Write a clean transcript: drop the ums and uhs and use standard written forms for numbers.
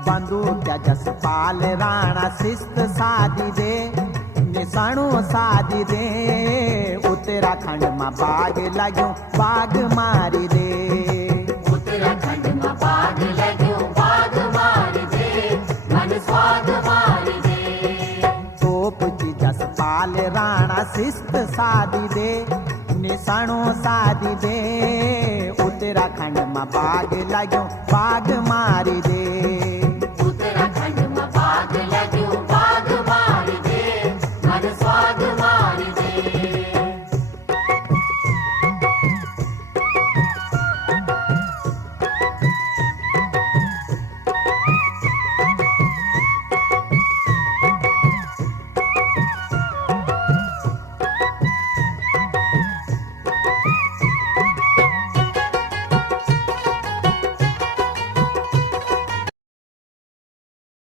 बंदूक जसपाल राणा शिस्त साधी दे, निशाणो साधी दे। उत्तराखंड में बाग लाग्यो बाग मारी दे, उत्तराखंड में बाग लाग्यो बाग मारी दे, मन स्वाद मारी दे। तोप जी जसपाल राणा शिस्त साधी दे, निशाणो साधी दे। उत्तराखंड में बाग लाग्यो